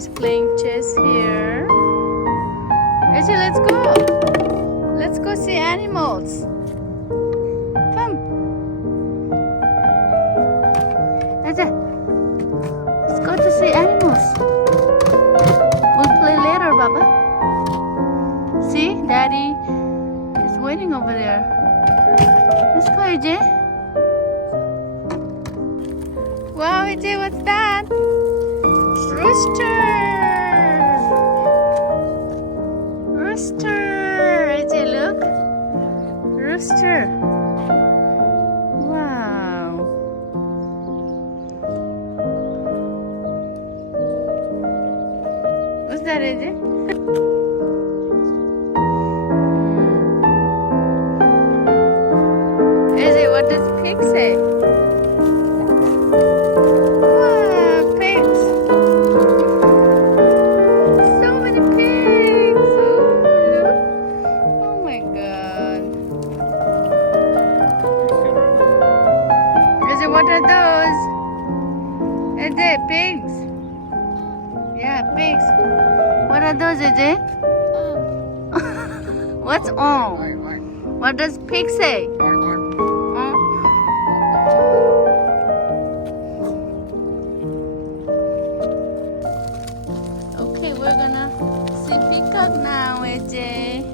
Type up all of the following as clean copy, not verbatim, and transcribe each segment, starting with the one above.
is playing chess here. Eje, let's go. Let's go see animals. Come. Eje, let's go to see animals. We'll play later, Baba. See, Daddy is waiting over there. Let's go, Eje. Wow, Eje, what's that? Rooster! Rooster! Eje, look. Rooster. Wow. What's that, Eje? Eje, what does pig say? What are those? Eje, pigs. Yeah, pigs. What are those, Eje? What's on? What does pig say? Okay, we're gonna see peacock now, Eje.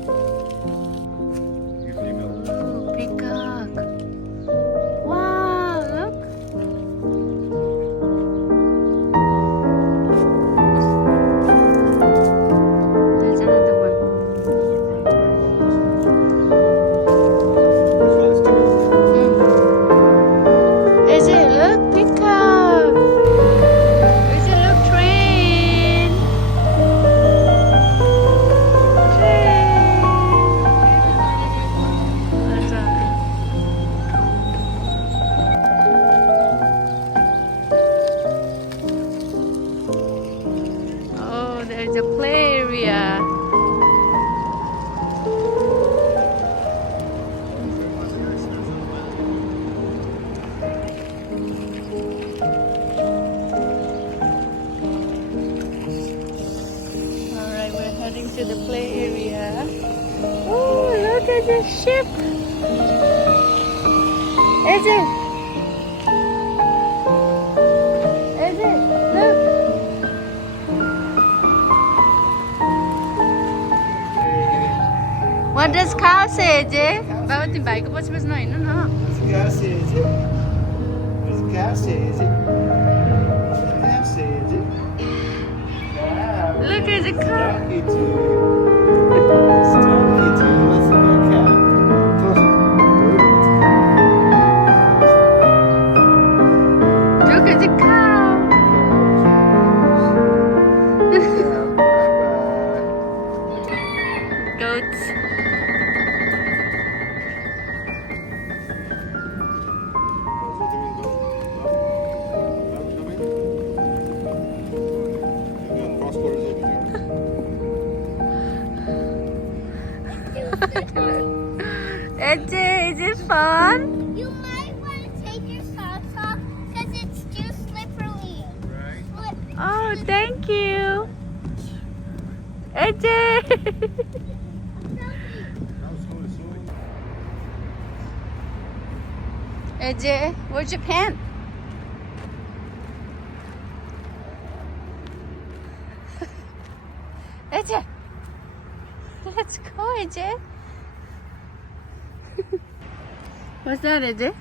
Ooh, peacock. There's a play area. Alright, we're heading to the play area. Oh, look at the ship. Eje. Eje, look. What does cow say, Eje? Baba, तिमी भाइको पछि पछि नहिँड्नु न. Cow say, Eje? What does cow say, Eje? What does cow say, Eje? Wow. Look at the cow. Talking to you. It's talking to you. Let's look at a cow. Look at the cow. Goats. Eje, is it fun? You might want to take your socks off because it's too slippery. Right. Oh, thank you. Eje. Eje, where's your pen? Eje. Let's go, Eje. What's that, Eje?